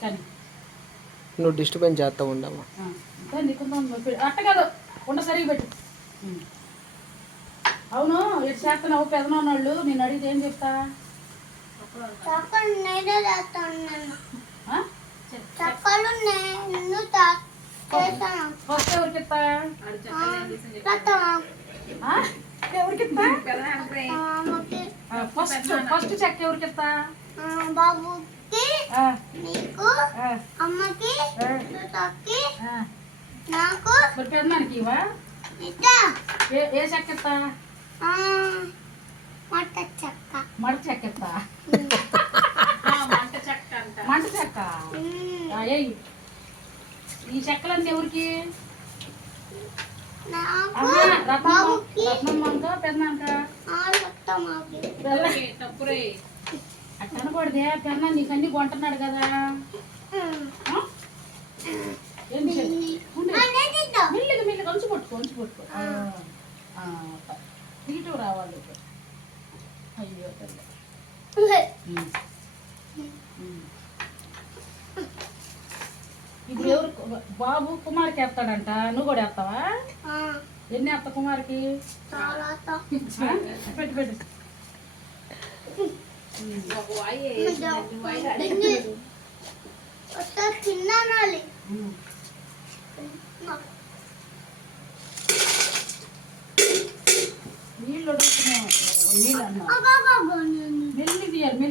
కానీ నువ్వు డిస్టర్బెన్స్ చేస్తా ఉండమ్మా. అట్ట కాదు ఉండ సరిగా పెట్టు. అవును ఎటు చేస్తున్నావు పెదనాన్నోళ్ళు నేను అడిగితే ఏం చెప్తా? ఫస్ట్ ఎవరికి ఇస్తా? ఫస్ట్ చెక్ ఎవరికి ఇస్తా? బాబుకి, నీకు, అమ్మకి, నాకు. మరి పెదనానికి ఇవా? ఏ చెక్క ఇస్తా? మడ చెక్క ఇస్తా. మంట చెక్క. ఈ చెక్కలన్నీ ఎవరికి? రత్నమ్మంక పెదనాక? అట్ట అనకూడదే పెన్నా, నీకు అన్ని కొంటున్నాడు కదా. మిల్లిగా మిల్లిగా ఉంచి పట్టుకో. నీటు రావాలి. అయ్యో ఇప్పుడు ఎవరు బాబు కుమార్కి వేస్తాడంట, నువ్వు కూడా వేస్తావా? ఎన్ని వేస్తా కుమార్కి? పెట్టు పెట్టు. నీళ్ళు అడుగుతున్నావు. నీళ్ళు అన్నా మెల్లి తీయాలి.